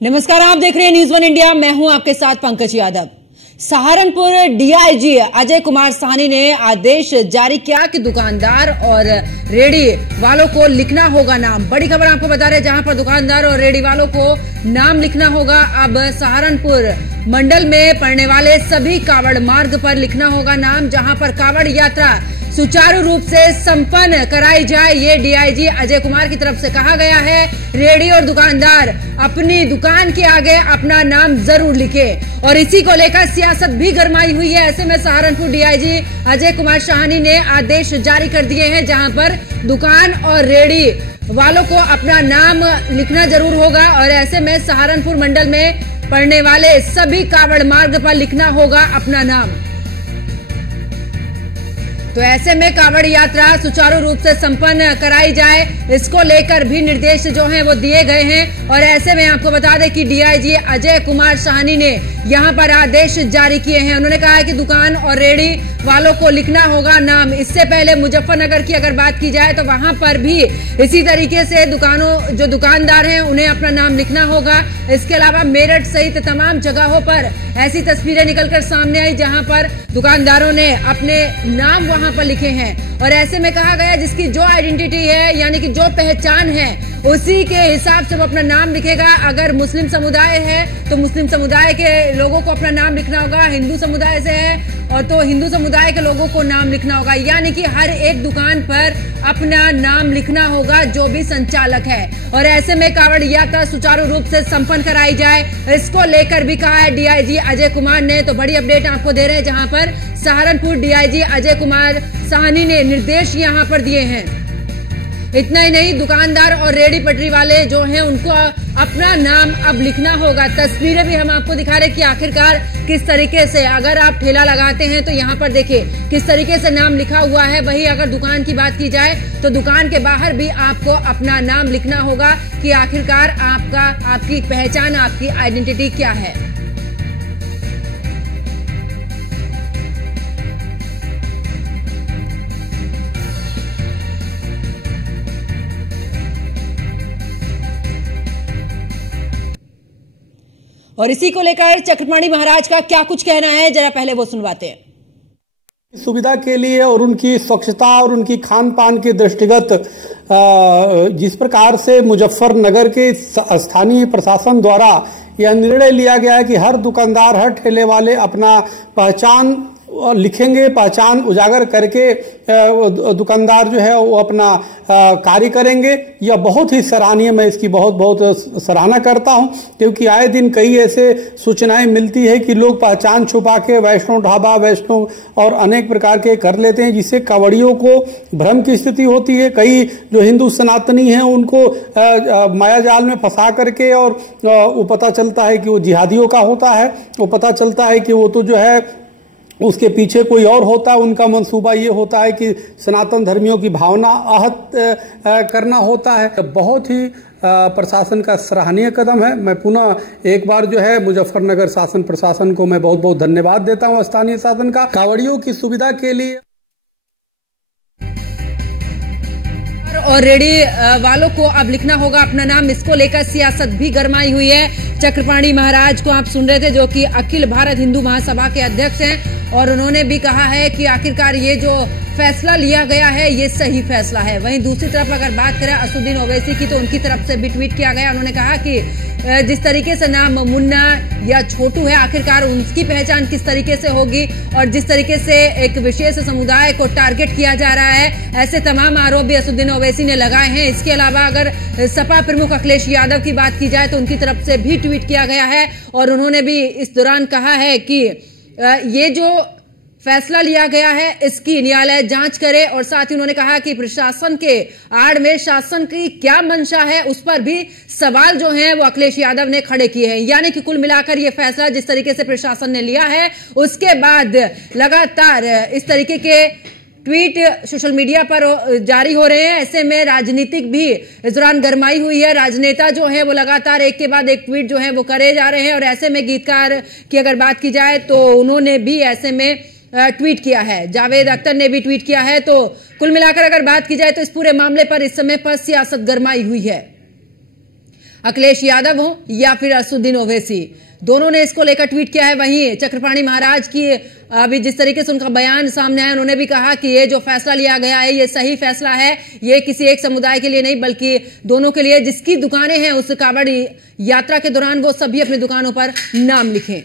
नमस्कार, आप देख रहे हैं न्यूज़ वन इंडिया। मैं हूं आपके साथ पंकज यादव। सहारनपुर डीआईजी अजय कुमार साहनी ने आदेश जारी किया कि दुकानदार और रेडी वालों को लिखना होगा नाम। बड़ी खबर आपको बता रहे हैं, जहां पर दुकानदार और रेडी वालों को नाम लिखना होगा। अब सहारनपुर मंडल में पड़ने वाले सभी कावड़ मार्ग पर लिखना होगा नाम, जहां पर कावड़ यात्रा सुचारू रूप से संपन्न कराई जाए, ये डीआईजी अजय कुमार की तरफ से कहा गया है। रेडी और दुकानदार अपनी दुकान के आगे अपना नाम जरूर लिखें और इसी को लेकर सियासत भी गरमाई हुई है। ऐसे में सहारनपुर डीआईजी अजय कुमार साहनी ने आदेश जारी कर दिए हैं, जहां पर दुकान और रेडी वालों को अपना नाम लिखना जरूर होगा और ऐसे में सहारनपुर मंडल में पड़ने वाले सभी कावड़ मार्ग पर लिखना होगा अपना नाम। तो ऐसे में कावड़ यात्रा सुचारू रूप से संपन्न कराई जाए, इसको लेकर भी निर्देश जो हैं वो दिए गए हैं। और ऐसे में आपको बता दें कि डीआईजी अजय कुमार साहनी ने यहां पर आदेश जारी किए हैं। उन्होंने कहा है कि दुकान और रेडी वालों को लिखना होगा नाम। इससे पहले मुजफ्फरनगर की अगर बात की जाए तो वहां पर भी इसी तरीके से जो दुकानदार हैं उन्हें अपना नाम लिखना होगा। इसके अलावा मेरठ सहित तमाम जगहों पर ऐसी तस्वीरें निकलकर सामने आई, जहां पर दुकानदारों ने अपने नाम वहां पर लिखे हैं। और ऐसे में कहा गया जिसकी जो आइडेंटिटी है, यानी कि जो पहचान है, उसी के हिसाब से वो अपना नाम लिखेगा। अगर मुस्लिम समुदाय है तो मुस्लिम समुदाय के लोगों को अपना नाम लिखना होगा, हिंदू समुदाय से है और तो हिंदू समुदाय के लोगों को नाम लिखना होगा। यानी कि हर एक दुकान पर अपना नाम लिखना होगा जो भी संचालक है। और ऐसे में कावड़ यात्रा सुचारू रूप से संपन्न कराई जाए, इसको लेकर भी कहा है डीआईजी अजय कुमार ने। तो बड़ी अपडेट आपको दे रहे हैं, जहां पर सहारनपुर डीआईजी अजय कुमार साहनी ने निर्देश यहां पर दिए हैं। इतना ही नहीं, दुकानदार और रेडी पटरी वाले जो हैं उनको अपना नाम अब लिखना होगा। तस्वीरें भी हम आपको दिखा रहे हैं कि आखिरकार किस तरीके से, अगर आप ठेला लगाते हैं तो यहाँ पर देखिए किस तरीके से नाम लिखा हुआ है। वही अगर दुकान की बात की जाए तो दुकान के बाहर भी आपको अपना नाम लिखना होगा कि आखिरकार आपकी पहचान, आपकी आइडेंटिटी क्या है। और इसी को लेकर चक्रपाणी महाराज का क्या कुछ कहना है, जरा पहले वो सुनवाते हैं। सुविधा के लिए और उनकी स्वच्छता और उनकी खान पान के दृष्टिगत जिस प्रकार से मुजफ्फरनगर के स्थानीय प्रशासन द्वारा यह निर्णय लिया गया है कि हर दुकानदार, हर ठेले वाले अपना पहचान लिखेंगे, पहचान उजागर करके दुकानदार जो है वो अपना कार्य करेंगे, यह बहुत ही सराहनीय। मैं इसकी बहुत बहुत सराहना करता हूं, क्योंकि आए दिन कई ऐसे सूचनाएं मिलती है कि लोग पहचान छुपा के वैष्णो ढाबा, वैष्णो और अनेक प्रकार के कर लेते हैं, जिससे कावड़ियों को भ्रम की स्थिति होती है। कई जो हिंदू सनातनी हैं उनको माया जाल में फंसा करके और वो पता चलता है कि वो जिहादियों का होता है, वो पता चलता है कि वो तो जो है उसके पीछे कोई और होता है। उनका मंसूबा ये होता है कि सनातन धर्मियों की भावना आहत करना होता है। बहुत ही प्रशासन का सराहनीय कदम है। मैं पुनः एक बार जो है मुजफ्फरनगर शासन प्रशासन को मैं बहुत बहुत धन्यवाद देता हूं, स्थानीय शासन का। कावड़ियों की सुविधा के लिए और रेडी वालों को अब लिखना होगा अपना नाम, इसको लेकर सियासत भी गरमाई हुई है। चक्रपाणी महाराज को आप सुन रहे थे, जो कि अखिल भारत हिंदू महासभा के अध्यक्ष हैं, और उन्होंने भी कहा है कि आखिरकार ये जो फैसला लिया गया है ये सही फैसला है। वहीं दूसरी तरफ अगर बात करें असुद्दीन ओवैसी की, तो उनकी तरफ से भी ट्वीट किया गया। उन्होंने कहा कि जिस तरीके से नाम मुन्ना या छोटू है, आखिरकार उनकी पहचान किस तरीके से होगी, और जिस तरीके से एक विशेष समुदाय को टारगेट किया जा रहा है, ऐसे तमाम आरोप भी असुद्दीन ओवैसी ने लगाए हैं। इसके अलावा अगर सपा प्रमुख अखिलेश यादव की बात की जाए तो उनकी तरफ से भी ट्वीट किया गया है, और उन्होंने भी इस दौरान कहा है कि ये जो फैसला लिया गया है इसकी न्यायालय जांच करे। और साथ ही उन्होंने कहा कि प्रशासन के आड़ में शासन की क्या मंशा है, उस पर भी सवाल जो हैं वो अखिलेश यादव ने खड़े किए हैं। यानी कि कुल मिलाकर ये फैसला जिस तरीके से प्रशासन ने लिया है, उसके बाद लगातार इस तरीके के ट्वीट सोशल मीडिया पर जारी हो रहे हैं। ऐसे में राजनीतिक भी इस दौरान गरमाई हुई है। राजनेता जो है वो लगातार एक के बाद एक ट्वीट जो है वो करे जा रहे हैं। और ऐसे में गीतकार की अगर बात की जाए तो उन्होंने भी ऐसे में ट्वीट किया है, जावेद अख्तर ने भी ट्वीट किया है। तो कुल मिलाकर अगर बात की जाए तो इस पूरे मामले पर इस समय पर सियासत गरमाई हुई है। अखिलेश यादव हो या फिर असदुद्दीन ओवैसी, दोनों ने इसको लेकर ट्वीट किया है। वहीं चक्रपाणी महाराज की अभी जिस तरीके से उनका बयान सामने आया, उन्होंने भी कहा कि ये जो फैसला लिया गया है ये सही फैसला है, ये किसी एक समुदाय के लिए नहीं बल्कि दोनों के लिए। जिसकी दुकानें हैं उस कांवड़ यात्रा के दौरान वो सभी अपनी दुकानों पर नाम लिखें।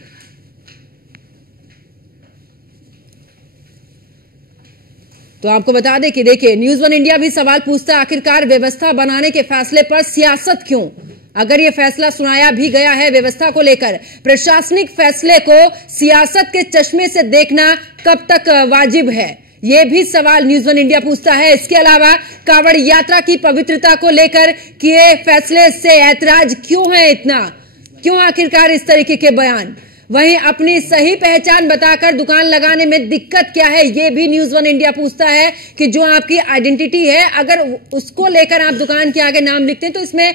तो आपको बता दें कि देखिए न्यूज़ वन इंडिया भी सवाल पूछता है, आखिरकार व्यवस्था बनाने के फैसले पर सियासत क्यों? अगर ये फैसला सुनाया भी गया है व्यवस्था को लेकर, प्रशासनिक फैसले को सियासत के चश्मे से देखना कब तक वाजिब है? ये भी सवाल न्यूज़ वन इंडिया पूछता है। इसके अलावा कांवड़ यात्रा की पवित्रता को लेकर किए फैसले से ऐतराज क्यों है इतना? क्यों आखिरकार इस तरीके के बयान? वहीं अपनी सही पहचान बताकर दुकान लगाने में दिक्कत क्या है, ये भी न्यूज़ वन इंडिया पूछता है कि जो आपकी आइडेंटिटी है अगर उसको लेकर आप दुकान के आगे नाम लिखते हैं तो इसमें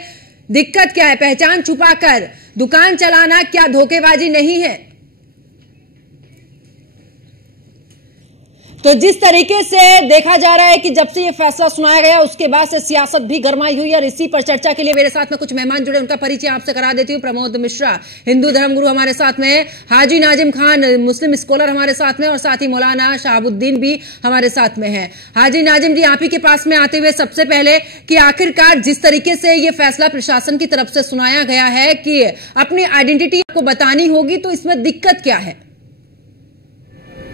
दिक्कत क्या है? पहचान छुपाकर दुकान चलाना क्या धोखेबाजी नहीं है? तो जिस तरीके से देखा जा रहा है कि जब से ये फैसला सुनाया गया उसके बाद से सियासत भी गरमाई हुई है। और इसी पर चर्चा के लिए मेरे साथ में कुछ मेहमान जुड़े, उनका परिचय आपसे करा देती हूँ। प्रमोद मिश्रा, हिंदू धर्मगुरु हमारे साथ में, हाजी नाजिम खान, मुस्लिम स्कॉलर हमारे साथ में, और साथ ही मौलाना शहाबुद्दीन भी हमारे साथ में है। हाजी नाजिम जी, आप ही के पास में आते हुए सबसे पहले कि आखिरकार जिस तरीके से ये फैसला प्रशासन की तरफ से सुनाया गया है कि अपनी आइडेंटिटी आपको बतानी होगी, तो इसमें दिक्कत क्या है?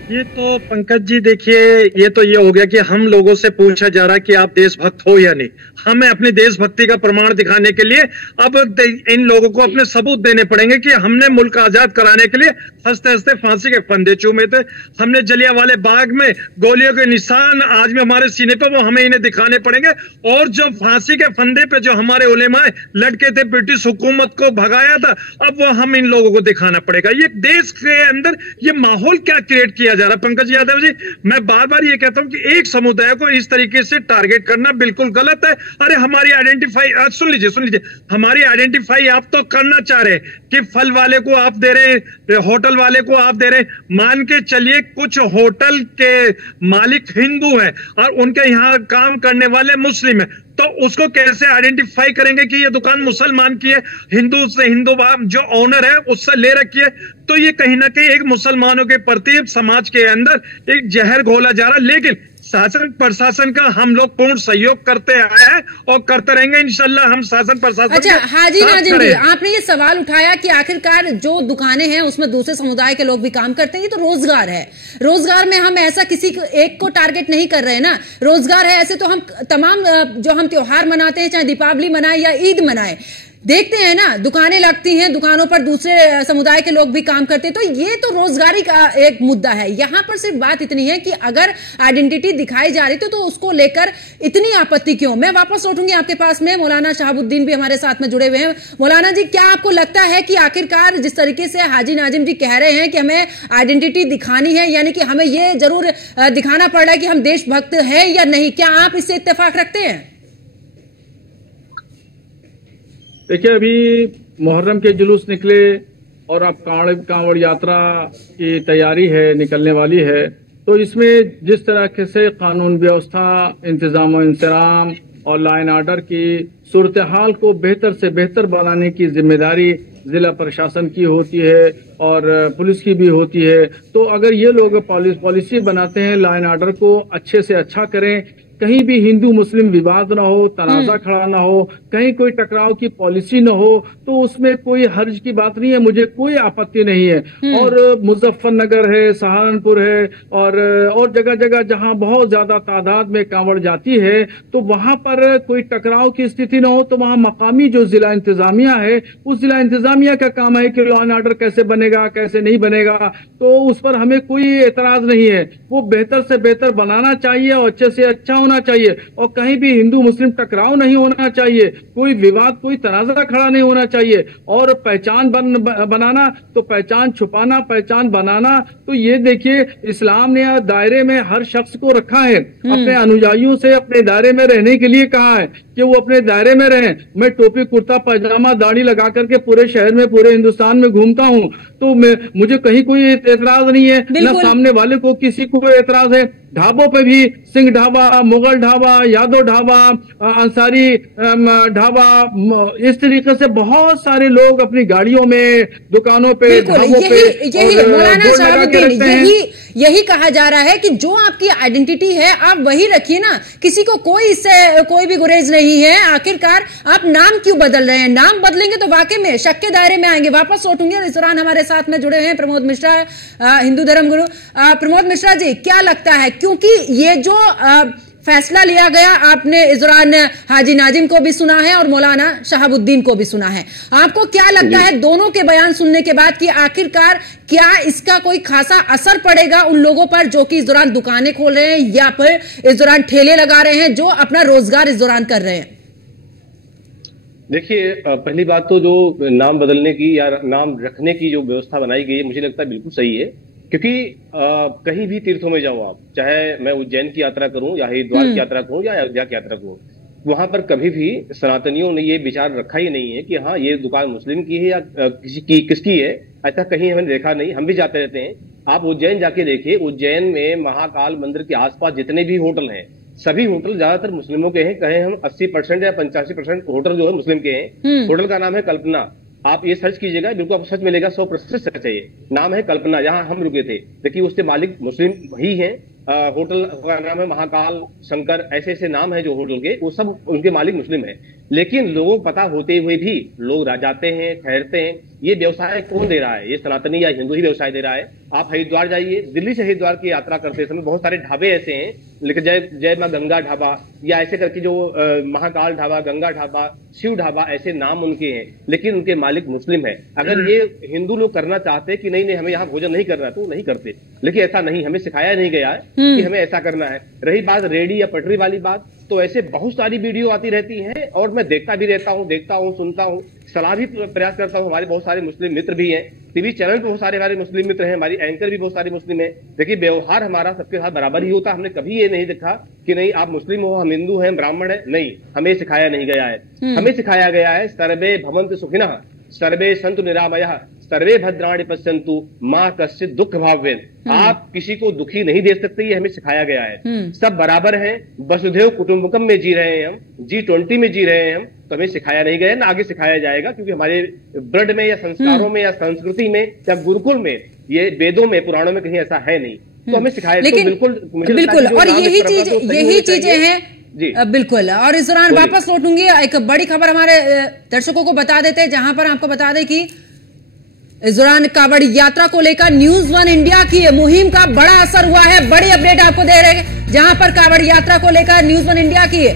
ये तो पंकज जी देखिए, ये तो ये हो गया कि हम लोगों से पूछा जा रहा है कि आप देशभक्त हो या नहीं। हमें अपनी देशभक्ति का प्रमाण दिखाने के लिए अब इन लोगों को अपने सबूत देने पड़ेंगे कि हमने मुल्क आजाद कराने के लिए हंसते हंसते फांसी के फंदे चूमे थे, हमने जलियांवाले बाग में गोलियों के निशान आज भी हमारे सीने पे, वो हमें इन्हें दिखाने पड़ेंगे। और जो फांसी के फंदे पे जो हमारे उलेमाए लटके थे, ब्रिटिश हुकूमत को भगाया था, अब वो हम इन लोगों को दिखाना पड़ेगा। ये देश के अंदर ये माहौल क्या क्रिएट किया जा रहा है पंकज यादव जी, मैं बार बार ये कहता हूं कि एक समुदाय को इस तरीके से टारगेट करना बिल्कुल गलत है। अरे हमारी आइडेंटिफाई, सुन लीजिए, हमारी आइडेंटिफाई आप तो करना चाह रहे कि फल वाले को आप दे रहे, होटल वाले को आप दे रहे। मान के चलिए कुछ होटल के मालिक हिंदू हैं और उनके यहां काम करने वाले मुस्लिम हैं, तो उसको कैसे आइडेंटिफाई करेंगे कि ये दुकान मुसलमान की है, हिंदू से हिंदू जो ओनर है उससे ले रखी है? तो ये कहीं ना कहीं एक मुसलमानों के प्रति समाज के अंदर एक जहर घोला जा रहा है। लेकिन शासन प्रशासन का हम लोग पूर्ण सहयोग करते आए हैं और करते रहेंगे इंशाल्लाह। हम शासन प्रशासन अच्छा हाजी नाजिम जी, आपने ये सवाल उठाया कि आखिरकार जो दुकानें हैं उसमें दूसरे समुदाय के लोग भी काम करते हैं, ये तो रोजगार है। रोजगार में हम ऐसा किसी एक को टारगेट नहीं कर रहे ना, रोजगार है। ऐसे तो हम तमाम जो हम त्योहार मनाते हैं, चाहे दीपावली मनाए या ईद मनाए, देखते हैं ना दुकानें लगती हैं, दुकानों पर दूसरे समुदाय के लोग भी काम करते हैं, तो ये तो रोजगारी का एक मुद्दा है। यहां पर सिर्फ बात इतनी है कि अगर आइडेंटिटी दिखाई जा रही तो उसको लेकर इतनी आपत्ति क्यों? मैं वापस लौटूंगी आपके पास में, मौलाना शहाबुद्दीन भी हमारे साथ में जुड़े हुए हैं। मौलाना जी, क्या आपको लगता है कि आखिरकार जिस तरीके से हाजी नाजिम जी कह रहे हैं कि हमें आइडेंटिटी दिखानी है, यानी कि हमें ये जरूर दिखाना पड़ रहा है कि हम देशभक्त हैं या नहीं, क्या आप इससे इत्तेफाक रखते हैं? देखिए, अभी मुहर्रम के जुलूस निकले और अब कांवड़ यात्रा की तैयारी है, निकलने वाली है, तो इसमें जिस तरह से कानून व्यवस्था, इंतजाम और इंतजाम और लॉ एंड ऑर्डर की सूरत हाल को बेहतर से बेहतर बनाने की जिम्मेदारी जिला प्रशासन की होती है और पुलिस की भी होती है। तो अगर ये लोग पॉलिसी बनाते हैं, लॉ एंड ऑर्डर को अच्छे से अच्छा करें, कहीं भी हिंदू मुस्लिम विवाद ना हो, तनाजा खड़ा ना हो, कहीं कोई टकराव की पॉलिसी ना हो, तो उसमें कोई हर्ज की बात नहीं है, मुझे कोई आपत्ति नहीं है। और मुजफ्फरनगर है, सहारनपुर है और जगह जगह जहां बहुत ज्यादा तादाद में कांवड़ जाती है, तो वहां पर कोई टकराव की स्थिति ना हो, तो वहां मकामी जो जिला इंतजामिया है, उस जिला इंतजामिया का काम है कि लॉ एंड ऑर्डर कैसे बनेगा, कैसे नहीं बनेगा, तो उस पर हमें कोई एतराज नहीं है। वो बेहतर से बेहतर बनाना चाहिए और अच्छे से अच्छा होना चाहिए, और कहीं भी हिंदू मुस्लिम टकराव नहीं होना चाहिए, कोई विवाद, कोई तनाजा खड़ा नहीं होना चाहिए। और पहचान बनाना तो पहचान छुपाना, पहचान बनाना तो ये देखिए, इस्लाम ने दायरे में हर शख्स को रखा है, अपने अनुयायियों से अपने दायरे में रहने के लिए कहा है कि वो अपने दायरे में रहें। मैं टोपी कुर्ता पैजामा दाढ़ी लगा करके पूरे शहर में, पूरे हिंदुस्तान में घूमता हूँ, तो मुझे कहीं कोई एतराज नहीं है, न सामने वाले को किसी को एतराज है। ढाबों पे भी सिंह ढाबा, मुगल ढाबा, यादव ढाबा, अंसारी ढाबा, इस तरीके से बहुत सारे लोग अपनी गाड़ियों में, दुकानों पे, ढाबों पे मौलाना शहाबुद्दीन, यही कहा जा रहा है कि जो आपकी आइडेंटिटी है आप वही रखिए ना, किसी को कोई इससे कोई भी गुरेज नहीं है। आखिरकार आप नाम क्यों बदल रहे हैं? नाम बदलेंगे तो वाकई में शक के दायरे में आएंगे, वापस लौटूंगे। इस दौरान हमारे साथ में जुड़े हैं प्रमोद मिश्रा, हिंदू धर्म गुरु। प्रमोद मिश्रा जी, क्या लगता है, क्योंकि ये जो फैसला लिया गया, आपने इस दौरान हाजी नाजिम को भी सुना है और मौलाना शहाबुद्दीन को भी सुना है, आपको क्या लगता है दोनों के बयान सुनने के बाद कि आखिरकार क्या इसका कोई खासा असर पड़ेगा उन लोगों पर जो कि इस दौरान दुकानें खोल रहे हैं या फिर इस दौरान ठेले लगा रहे हैं, जो अपना रोजगार इस दौरान कर रहे हैं? देखिए, पहली बात तो जो नाम बदलने की या नाम रखने की जो व्यवस्था बनाई गई है, मुझे लगता है बिल्कुल सही है। क्योंकि कहीं भी तीर्थों में जाओ आप, चाहे मैं उज्जैन की यात्रा करूं या हरिद्वार की यात्रा करूं या अयोध्या की यात्रा करूं, वहां पर कभी भी सनातनियों ने ये विचार रखा ही नहीं है कि हाँ ये दुकान मुस्लिम की है या किसकी है। ऐसा कहीं हमने देखा नहीं, हम भी जाते रहते हैं। आप उज्जैन जाके देखिए, उज्जैन में महाकाल मंदिर के आसपास जितने भी होटल हैं, सभी होटल ज्यादातर मुस्लिमों के हैं। कहें हम 80% या 85% होटल जो है मुस्लिम के हैं। होटल का नाम है कल्पना, आप ये सर्च कीजिएगा, बिल्कुल आपको सच मिलेगा, 100% सच है। ये नाम है कल्पना, यहाँ हम रुके थे। देखिए उसके मालिक मुस्लिम ही हैं। होटल का नाम है महाकाल, शंकर, ऐसे ऐसे नाम है जो होटल के, वो सब उनके मालिक मुस्लिम है। लेकिन लोगों को पता होते हुए भी लोग जाते हैं, ठहरते हैं। ये व्यवसाय कौन दे रहा है? ये सनातनी या हिंदू ही व्यवसाय दे रहा है। आप हरिद्वार जाइए, दिल्ली से हरिद्वार की यात्रा करते समय बहुत सारे ढाबे ऐसे हैं, लेकिन जय मां गंगा ढाबा या ऐसे करके जो महाकाल ढाबा, गंगा ढाबा, शिव ढाबा, ऐसे नाम उनके हैं, लेकिन उनके मालिक मुस्लिम है। अगर ये हिंदू लोग करना चाहते कि नहीं हमें यहाँ भोजन नहीं करना, तो नहीं करते। लेकिन ऐसा नहीं, हमें सिखाया नहीं गया है कि हमें ऐसा करना है। रही बात रेडी या पटरी वाली बात, तो ऐसे बहुत सारी वीडियो आती रहती हैं और मैं देखता भी रहता हूँ, सुनता हूँ, सलाह भी प्रयास करता हूँ। हमारे बहुत सारे मुस्लिम मित्र भी हैं, टीवी चैनल पे बहुत सारे हमारे मुस्लिम मित्र हैं, हमारी एंकर भी बहुत सारी मुस्लिम है। देखिए व्यवहार हमारा सबके साथ बराबर ही होता है। हमने कभी ये नहीं देखा कि नहीं आप मुस्लिम हो, हम हिंदू हैं, ब्राह्मण है, नहीं, हमें सिखाया नहीं गया है। हमें सिखाया गया है सर्वे भवन्तु सुखिनः, सर्वे सन्तु निरामयः, सर्वे भद्राणि पश्यन्तु मां कश्चित् दुख भावेन। आप किसी को दुखी नहीं दे सकते, ये हमें सिखाया गया है। सब बराबर हैं, वसुधैव कुटुंबकम में जी रहे हैं हम, G20 में जी रहे हैं हम। तो हमें सिखाया नहीं गया, ना आगे सिखाया जाएगा, क्योंकि हमारे ब्लड में या संस्कारों में या संस्कृति में या गुरुकुल में, ये वेदों में, पुराणों में कहीं ऐसा है नहीं। तो हमें सिखाया, तो बिल्कुल और यही चीजें हैं जी, बिल्कुल। और इस दौरान वापस लौटूंगी, एक बड़ी खबर हमारे दर्शकों को बता देते हैं, जहां पर आपको बता दें कि इस दौरान कांवड़ यात्रा को लेकर न्यूज 1 इंडिया की मुहिम का बड़ा असर हुआ है। बड़ी अपडेट आपको दे रहे हैं, जहां पर कांवड़ यात्रा को लेकर न्यूज 1 इंडिया की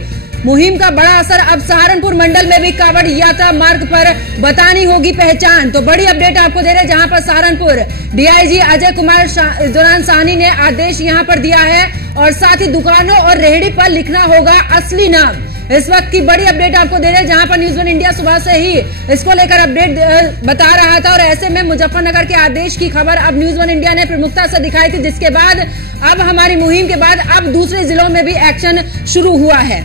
मुहिम का बड़ा असर। अब सहारनपुर मंडल में भी कांवड़ यात्रा मार्ग पर बतानी होगी पहचान। तो बड़ी अपडेट आपको दे रहे हैं, जहां पर सहारनपुर डीआईजी अजय कुमार इस दौरान साहनी ने आदेश यहां पर दिया है, और साथ ही दुकानों और रेहड़ी पर लिखना होगा असली नाम। इस वक्त की बड़ी अपडेट आपको दे रहे हैं, जहां पर न्यूज 1 इंडिया सुबह से ही इसको लेकर अपडेट बता रहा था। और ऐसे में मुजफ्फरनगर के आदेश की खबर अब न्यूज 1 इंडिया ने प्रमुखता से दिखाई थी, जिसके बाद अब हमारी मुहिम के बाद अब दूसरे जिलों में भी एक्शन शुरू हुआ है।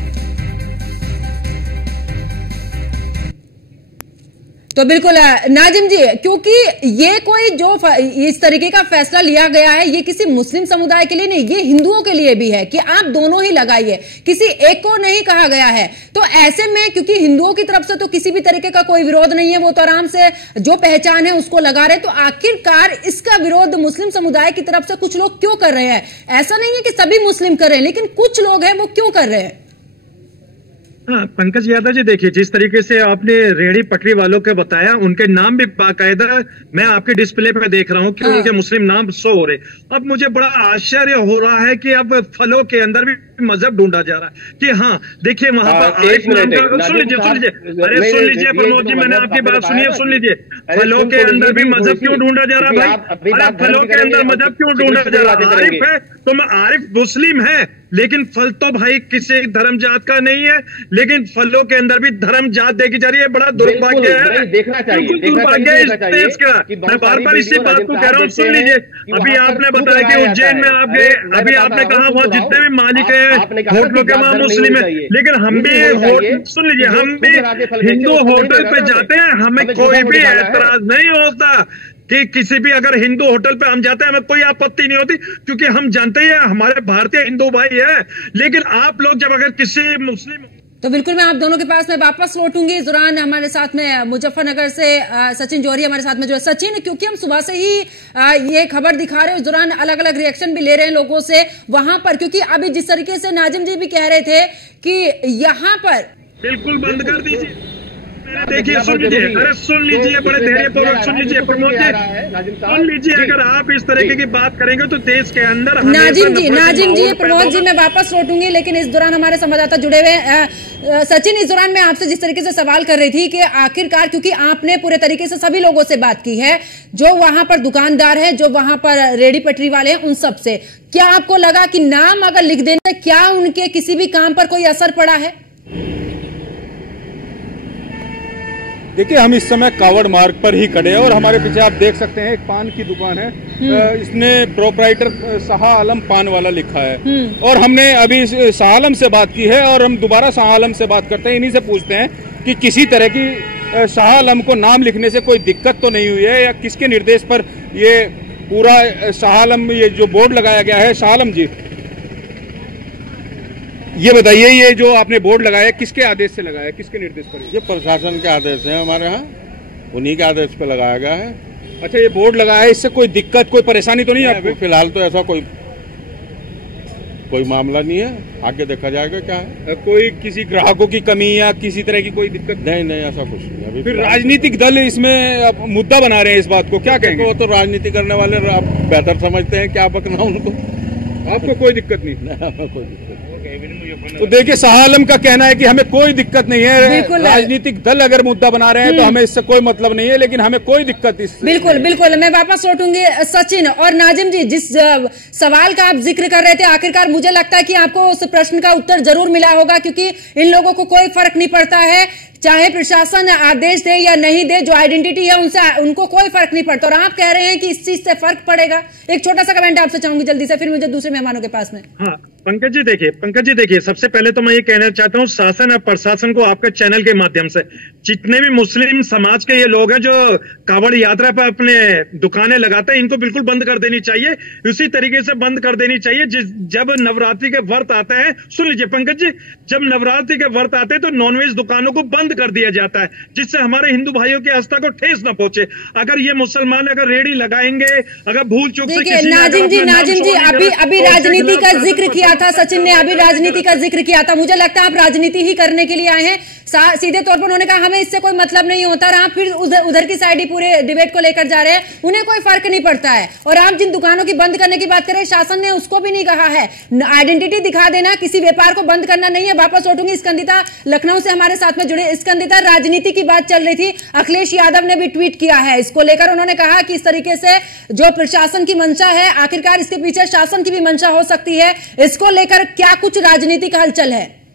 तो बिल्कुल नाजिम जी, क्योंकि ये कोई जो इस तरीके का फैसला लिया गया है, ये किसी मुस्लिम समुदाय के लिए नहीं, ये हिंदुओं के लिए भी है कि आप दोनों ही लगाइए, किसी एक को नहीं कहा गया है। तो ऐसे में क्योंकि हिंदुओं की तरफ से तो किसी भी तरीके का कोई विरोध नहीं है, वो तो आराम से जो पहचान है उसको लगा रहे, तो आखिरकार इसका विरोध मुस्लिम समुदाय की तरफ से कुछ लोग क्यों कर रहे हैं? ऐसा नहीं है कि सभी मुस्लिम कर रहे हैं, लेकिन कुछ लोग हैं वो क्यों कर रहे हैं? हाँ पंकज यादव जी, देखिए जिस तरीके से आपने रेहड़ी पटरी वालों के बताया, उनके नाम भी बाकायदा मैं आपके डिस्प्ले पे देख रहा हूँ कि उनके मुस्लिम नाम शो हो रहे। अब मुझे बड़ा आश्चर्य हो रहा है कि अब फलों के अंदर भी मजहब ढूंढा जा रहा है कि हाँ देखिए वहां पर आरिफ नाम का, सुन लीजिए अरे सुन लीजिए प्रमोद जी, मैंने आपकी बात सुनिए, सुन लीजिए। फलों के अंदर भी मजहब क्यों ढूंढा जा रहा है भाई? अरे फलों के अंदर मजहब क्यों ढूंढा जा रहा है? आरिफ है तो मैं आरिफ मुस्लिम है, लेकिन फल तो भाई किसी धर्म जात का नहीं है, लेकिन फलों के अंदर भी धर्म जात देखी जा रही है। बड़ा दुर्भाग्य है, बिल्कुल दुर्भाग्य है इस देश का। मैं बार बार इसी बात को कह रहा हूँ। सुन लीजिए, अभी आपने बताया कि उज्जैन में आप गए, अभी आपने कहा वहाँ जितने भी मालिक है होटलों के वहाँ मुस्लिम है, लेकिन हम भी सुन लीजिए, हम भी हिंदू होटल पे जाते हैं, हमें कोई भी एतराज नहीं होता कि किसी भी अगर हिंदू होटल पे हम जाते हैं हमें कोई आपत्ति नहीं होती, क्योंकि हम जानते हैं हमारे भारतीय हिंदू भाई है। लेकिन आप लोग जब अगर किसी मुस्लिम, तो बिल्कुल मैं आप दोनों के पास में वापस लौटूंगी। इस दौरान हमारे साथ में मुजफ्फरनगर से सचिन जौहरी हमारे साथ में जो है। सचिन, क्योंकि हम सुबह से ही ये खबर दिखा रहे हैं, इस दौरान अलग अलग रिएक्शन भी ले रहे हैं लोगों से वहां पर, क्योंकि अभी जिस तरीके से नाजिम जी भी कह रहे थे कि यहाँ पर बिल्कुल बंद कर दीजिए। देखिए सुन लीजिए, अरे सुन लीजिए, बड़े धैर्यपूर्वक सुन लीजिए प्रमोद जी, सुन लीजिए। अगर आप इस तरीके की बात करेंगे तो देश के अंदर नाजिम जी प्रमोद जी मैं वापस लौटूंगी, लेकिन इस दौरान हमारे संवाददाता जुड़े हुए हैं। सचिन, इस दौरान मैं आपसे जिस तरीके से सवाल कर रही थी कि आखिरकार, क्योंकि आपने पूरे तरीके से सभी लोगों से बात की है, जो वहां पर दुकानदार है, जो वहां पर रेडी पटरी वाले हैं, उन सब से, क्या आपको लगा कि नाम अगर लिख देने से क्या उनके किसी भी काम पर कोई असर पड़ा है? देखिए, हम इस समय कावड़ मार्ग पर ही खड़े हैं और हमारे पीछे आप देख सकते हैं एक पान की दुकान है। इसने प्रोप्राइटर शाह आलम पान वाला लिखा है और हमने अभी शाह आलम से बात की है और हम दोबारा शाह आलम से बात करते हैं। इन्हीं से पूछते हैं कि किसी तरह की शाह आलम को नाम लिखने से कोई दिक्कत तो नहीं हुई है, या किसके निर्देश पर ये पूरा शाह आलम, ये जो बोर्ड लगाया गया है। शाह आलम जी, ये बताइए, ये जो आपने बोर्ड लगाया किसके आदेश से लगाया, किसके निर्देश पर? ये प्रशासन के आदेश है, हमारे यहाँ उन्हीं के आदेश पर लगाया गया है। अच्छा, ये बोर्ड लगाया है, इससे कोई दिक्कत, कोई परेशानी तो नहीं है आपको? फिलहाल तो ऐसा कोई मामला नहीं है, आगे देखा जाएगा क्या है। कोई किसी ग्राहकों की कमी या किसी तरह की कोई दिक्कत? नहीं, ऐसा कुछ नहीं। अभी फिर राजनीतिक दल इसमें मुद्दा बना रहे हैं इस बात को, क्या कहेंगे? वो तो राजनीति करने वाले आप बेहतर समझते हैं, क्या पकड़ना उनको। आपको कोई दिक्कत नहीं? कोई दिक्कत। तो देखिए, शाह आलम का कहना है कि हमें कोई दिक्कत नहीं है, राजनीतिक दल अगर मुद्दा बना रहे हैं तो हमें इससे कोई मतलब नहीं है, लेकिन हमें कोई दिक्कत इससे। बिल्कुल मैं वापस लौटूंगी। सचिन और नाजिम जी, जिस सवाल का आप जिक्र कर रहे थे, आखिरकार मुझे लगता है कि आपको उस प्रश्न का उत्तर जरूर मिला होगा, क्योंकि इन लोगों को कोई फर्क नहीं पड़ता है, चाहे प्रशासन आदेश दे या नहीं दे, जो आइडेंटिटी है उनसे उनको कोई फर्क नहीं पड़ता। और आप कह रहे हैं कि इस चीज से फर्क पड़ेगा। एक छोटा सा कमेंट आपसे चाहूंगी जल्दी से, फिर मुझे दूसरे मेहमानों के पास में। हाँ पंकज जी देखिए, सबसे पहले तो मैं ये कहना चाहता हूँ शासन और प्रशासन को, आपके चैनल के माध्यम से, जितने भी मुस्लिम समाज के ये लोग हैं जो कावड़ यात्रा पर अपने दुकानें लगाते हैं, इनको बिल्कुल बंद कर देनी चाहिए। उसी तरीके से बंद कर देनी चाहिए जब नवरात्रि के व्रत आते हैं। सुन लीजिए पंकज जी, जब नवरात्रि के व्रत आते हैं तो नॉनवेज दुकानों को बंद कर दिया जाता है, जिससे हमारे हिंदू भाइयों की आस्था को ठेस न पहुंचे। अगर ये मुसलमान अगर रेडी लगाएंगे, अगर भूल चूक से किसी नाजिम जी अभी राजनीति का जिक्र किया था, सचिन ने अभी राजनीति का जिक्र किया था। मुझे लगता है आप राजनीति ही करने के लिए आए हैं। सीधे तौर पर उन्होंने कहा हमें इससे कोई मतलब नहीं होता, और आप फिर उधर की साइड ही पूरे डिबेट को लेकर जा रहे हैं। उन्हें कोई फर्क नहीं पड़ता है। और आप जिन दुकानों की बंद करने की बात करें, शासन ने उसको भी नहीं कहा है। आइडेंटिटी दिखा देना, किसी व्यापार को बंद करना नहीं है। वापस लौटूंगी। स्कंदिता लखनऊ से हमारे साथ में जुड़े। स्कंदिता, राजनीति की बात चल रही थी, अखिलेश यादव ने भी ट्वीट किया है इसको लेकर। उन्होंने कहा कि इस तरीके से जो प्रशासन की मंशा है, आखिरकार इसके पीछे शासन की भी मंशा हो सकती है। इसको लेकर क्या कुछ राजनीतिक हलचल है?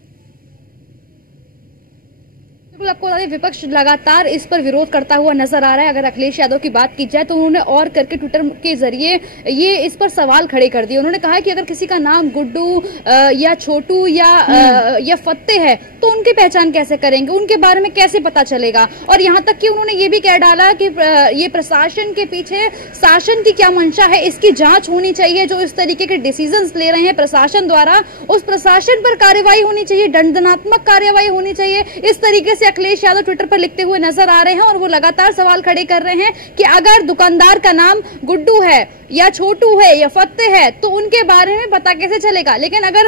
आपको बता दें, विपक्ष लगातार इस पर विरोध करता हुआ नजर आ रहा है। अगर अखिलेश यादव की बात की जाए तो उन्होंने और करके ट्विटर के जरिए ये इस पर सवाल खड़े कर दिए। उन्होंने कहा कि अगर किसी का नाम गुड्डू या छोटू या फत्ते है तो उनकी पहचान कैसे करेंगे, उनके बारे में कैसे पता चलेगा। और यहाँ तक कि उन्होंने ये भी कह डाला कि ये प्रशासन के पीछे शासन की क्या मंशा है, इसकी जांच होनी चाहिए। जो इस तरीके के डिसीजंस ले रहे हैं प्रशासन द्वारा, उस प्रशासन पर कार्रवाई होनी चाहिए, दंडात्मक कार्रवाई होनी चाहिए। इस तरीके से अखिलेश यादव ट्विटर पर लिखते हुए नजर आ रहे हैं और वो लगातार सवाल खड़े कर रहे हैं कि अगर दुकानदार का नाम गुड्डू है या छोटू है या फत्ते है तो उनके बारे में पता कैसे चलेगा। लेकिन अगर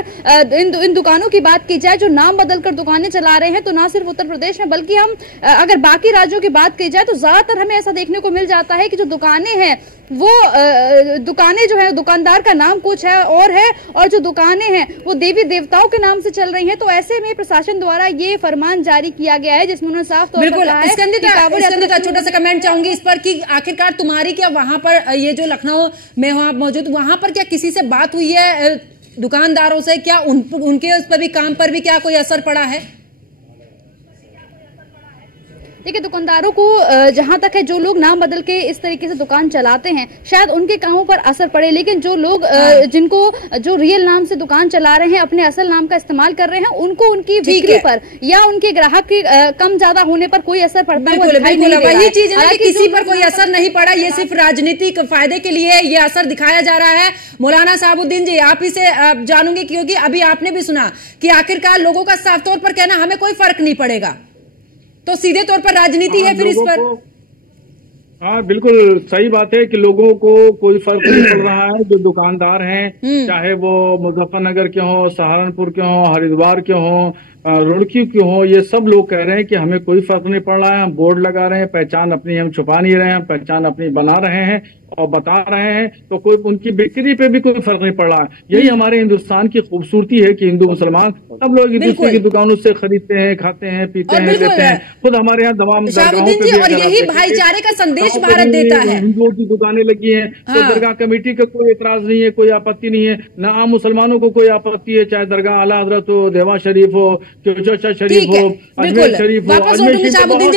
इन दुकानों की बात की जाए जो नाम बदलकर दुकानें चला रहे हैं, तो ना सिर्फ उत्तर प्रदेश में बल्कि हम अगर बाकी राज्यों की बात की जाए तो ज्यादातर हमें ऐसा देखने को मिल जाता है कि जो दुकानें हैं वो दुकानें जो है, दुकानदार का नाम कुछ है और जो दुकानें हैं वो देवी देवताओं के नाम से चल रही हैं। तो ऐसे में प्रशासन द्वारा ये फरमान जारी किया गया है जिसमें उन्होंने साफ तौर पर कहा है। स्कंदिता, छोटा सा कमेंट चाहूंगी इस पर कि आखिरकार तुम्हारी क्या वहां पर, ये जो लखनऊ में मौजूद, वहां पर क्या किसी से बात हुई है दुकानदारों से? क्या उनके उस पर भी, काम पर भी क्या कोई असर पड़ा है? देखिए, दुकानदारों को जहां तक है, जो लोग नाम बदल के इस तरीके से दुकान चलाते हैं शायद उनके कामों पर असर पड़े, लेकिन जो लोग जिनको जो रियल नाम से दुकान चला रहे हैं, अपने असल नाम का इस्तेमाल कर रहे हैं, उनको उनकी बिक्री पर या उनके ग्राहक के कम ज्यादा होने पर कोई असर पड़ता है? वही चीज है कि किसी पर कोई असर नहीं पड़ा, ये सिर्फ राजनीतिक फायदे के लिए ये असर दिखाया जा रहा है। मौलाना साहबुद्दीन जी, आप ही से जानूंगी, क्योंकि अभी आपने भी सुना कि आखिरकार लोगों का साफ तौर पर कहना हमें कोई फर्क नहीं पड़ेगा, तो सीधे तौर पर राजनीति है फिर इस पर। हाँ, बिल्कुल सही बात है कि लोगों को कोई फर्क नहीं पड़ रहा है। जो दुकानदार हैं, चाहे वो मुजफ्फरनगर के हों, सहारनपुर के हों, हरिद्वार के हों, रुड़की के हों, ये सब लोग कह रहे हैं कि हमें कोई फर्क नहीं पड़ रहा है। हम बोर्ड लगा रहे हैं, पहचान अपनी हम छुपा नहीं रहे हैं, पहचान अपनी बना रहे हैं और बता रहे हैं, तो कोई उनकी बिक्री पे भी कोई फर्क नहीं पड़ रहा है। यही हमारे हिंदुस्तान की खूबसूरती है कि हिंदू मुसलमान सब लोग एक दूसरे की दुकानों से खरीदते हैं, खाते हैं, पीते हैं, लेते हैं। खुद हमारे यहाँ तमाम दरगाहों पे भी, और यही भाईचारे का संदेश भारत देता है। हिंदुओं की दुकानें लगी हैं, तो दरगाह कमेटी का कोई एतराज नहीं है, कोई आपत्ति नहीं है, न आम मुसलमानों को कोई आपत्ति है, चाहे दरगाह आला हजरत हो, देवा शरीफ हो, चौचा शरीफ हो, अजमेर शरीफ हो।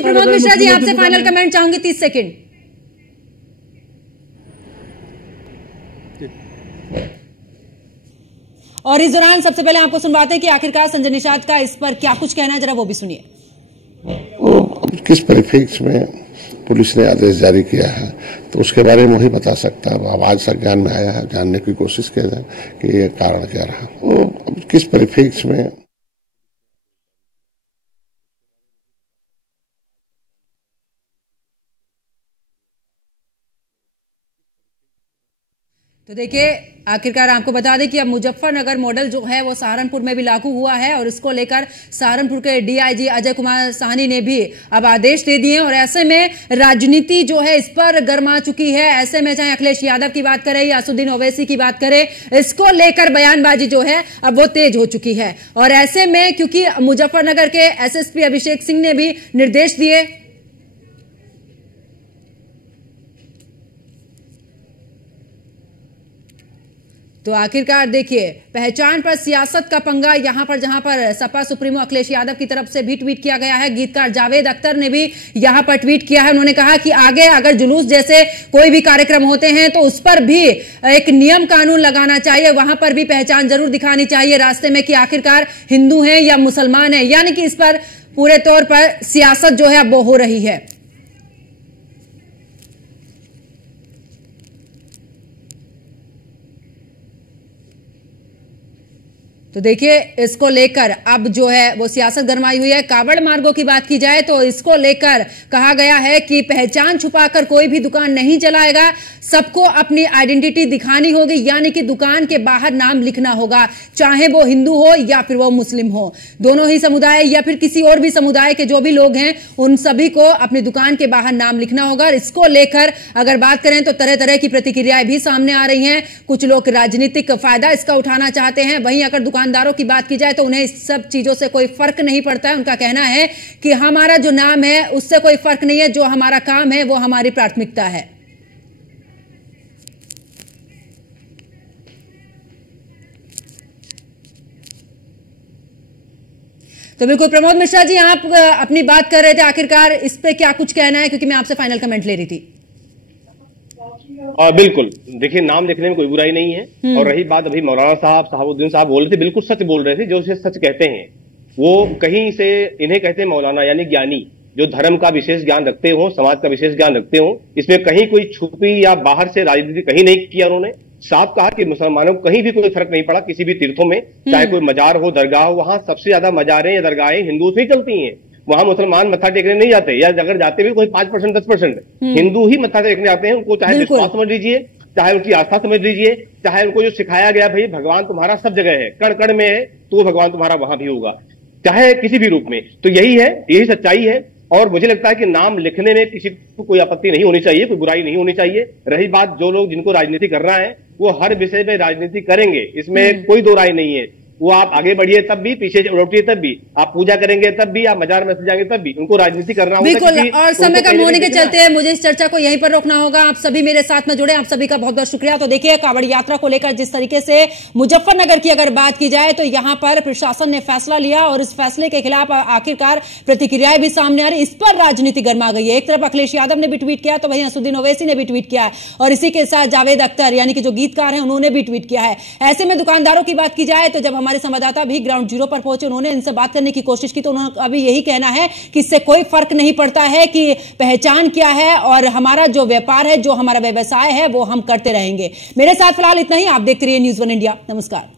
प्रमोद मिश्रा जी, आपसे फाइनल कमेंट चाहूंगी, 30 सेकंड। और इस दौरान सबसे पहले आपको सुनवाते हैं कि आखिरकार संजय निषाद का इस पर क्या कुछ कहना है, जरा वो भी सुनिए। किस परिप्रेक्ष्य में पुलिस ने आदेश जारी किया है, तो उसके बारे में वही बता सकता है। अब आज तक ज्ञान में आया है, जानने की कोशिश किया जाए कि ये कारण क्या रहा, वो किस परिप्रेक्ष्य में। तो देखिए, आखिरकार आपको बता दें कि अब मुजफ्फरनगर मॉडल जो है वो सहारनपुर में भी लागू हुआ है, और इसको लेकर सहारनपुर के डीआईजी अजय कुमार साहनी ने भी अब आदेश दे दिए। और ऐसे में राजनीति जो है इस पर गर्मा चुकी है। ऐसे में चाहे अखिलेश यादव की बात करें या असदुद्दीन ओवैसी की बात करें, इसको लेकर बयानबाजी जो है अब वो तेज हो चुकी है। और ऐसे में क्योंकि मुजफ्फरनगर के एसएसपी अभिषेक सिंह ने भी निर्देश दिए, तो आखिरकार देखिए, पहचान पर सियासत का पंगा यहां पर, जहां पर सपा सुप्रीमो अखिलेश यादव की तरफ से भी ट्वीट किया गया है। गीतकार जावेद अख्तर ने भी यहां पर ट्वीट किया है। उन्होंने कहा कि आगे अगर जुलूस जैसे कोई भी कार्यक्रम होते हैं तो उस पर भी एक नियम कानून लगाना चाहिए, वहां पर भी पहचान जरूर दिखानी चाहिए रास्ते में कि आखिरकार हिंदू हैं या मुसलमान हैं। यानी कि इस पर पूरे तौर पर सियासत जो है अब वो हो रही है। तो देखिए, इसको लेकर अब जो है वो सियासत गरमाई हुई है। कावड़ मार्गों की बात की जाए तो इसको लेकर कहा गया है कि पहचान छुपाकर कोई भी दुकान नहीं चलाएगा, सबको अपनी आइडेंटिटी दिखानी होगी, यानी कि दुकान के बाहर नाम लिखना होगा, चाहे वो हिंदू हो या फिर वो मुस्लिम हो। दोनों ही समुदाय या फिर किसी और भी समुदाय के जो भी लोग हैं उन सभी को अपनी दुकान के बाहर नाम लिखना होगा। इसको लेकर अगर बात करें तो तरह तरह की प्रतिक्रियाएं भी सामने आ रही हैं। कुछ लोग राजनीतिक फायदा इसका उठाना चाहते हैं, वहीं अगर दुकानदारों की बात की जाए तो उन्हें इस सब चीजों से कोई फर्क नहीं पड़ता है। उनका कहना है कि हमारा जो नाम है उससे कोई फर्क नहीं है, जो हमारा काम है वो हमारी प्राथमिकता है। तो बिल्कुल प्रमोद मिश्रा जी, आप अपनी बात कर रहे थे, आखिरकार इस पे क्या कुछ कहना है, क्योंकि मैं आपसे फाइनल कमेंट ले रही थी। बिल्कुल, देखिए, नाम लिखने में कोई बुराई नहीं है। और रही बात अभी मौलाना साहब साहबुद्दीन साहब बोल रहे थे, बिल्कुल सच बोल रहे थे। जो उसे सच कहते हैं वो कहीं से, इन्हें कहते हैं मौलाना यानी ज्ञानी, जो धर्म का विशेष ज्ञान रखते हो, समाज का विशेष ज्ञान रखते हो। इसमें कहीं कोई छुपी या बाहर से राजनीति कहीं नहीं किया। उन्होंने साफ कहा कि मुसलमानों को कहीं भी कोई फर्क नहीं पड़ा किसी भी तीर्थों में, चाहे कोई मजार हो, दरगाह हो। वहां सबसे ज्यादा मजारें या दरगाहें हिंदुओं से ही चलती हैं। वहां मुसलमान मत्था टेकने नहीं जाते, या अगर जाते भी कोई 5% 10% हिंदू ही मत्था टेकने आते हैं। उनको चाहे विश्वास समझ लीजिए, चाहे उनकी आस्था समझ लीजिए, चाहे उनको जो सिखाया गया भाई भगवान तुम्हारा सब जगह है, कण कण में है, तो भगवान तुम्हारा वहां भी होगा, चाहे किसी भी रूप में। तो यही है, यही सच्चाई है। और मुझे लगता है कि नाम लिखने में किसी को कोई आपत्ति नहीं होनी चाहिए, कोई बुराई नहीं होनी चाहिए। रही बात जो लोग जिनको राजनीति करना है वो हर विषय में राजनीति करेंगे, इसमें कोई दो राय नहीं है। वो आप आगे बढ़िए तब भी, पीछे लौटिए तब भी, आप पूजा करेंगे तब भी, आप मजार में जाएंगे तब भी, उनको राजनीति करना होगा। बिल्कुल, और समय कम होने के चलते मुझे इस चर्चा को यहीं पर रोकना होगा। आप सभी मेरे साथ में जुड़े, आप सभी का बहुत बहुत शुक्रिया। तो देखिए, कांवड़ यात्रा को लेकर जिस तरीके से मुजफ्फरनगर की अगर बात की जाए तो यहां पर प्रशासन ने फैसला लिया और इस फैसले के खिलाफ आखिरकार प्रतिक्रियाएं भी सामने आ रही। इस पर राजनीति गर्मा गई है। एक तरफ अखिलेश यादव ने भी ट्वीट किया तो वहीं असदुद्दीन ओवैसी ने भी ट्वीट किया और इसी के साथ जावेद अख्तर यानी कि जो गीतकार हैं उन्होंने भी ट्वीट किया है। ऐसे में दुकानदारों की बात की जाए तो जब हमारे संवाददाता भी ग्राउंड जीरो पर पहुंचे, उन्होंने इनसे बात करने की कोशिश की तो उन्होंने अभी यही कहना है कि इससे कोई फर्क नहीं पड़ता है कि पहचान क्या है और हमारा जो व्यापार है, जो हमारा व्यवसाय है वो हम करते रहेंगे। मेरे साथ फिलहाल इतना ही। आप देखते रहिए न्यूज़ 1 इंडिया। नमस्कार।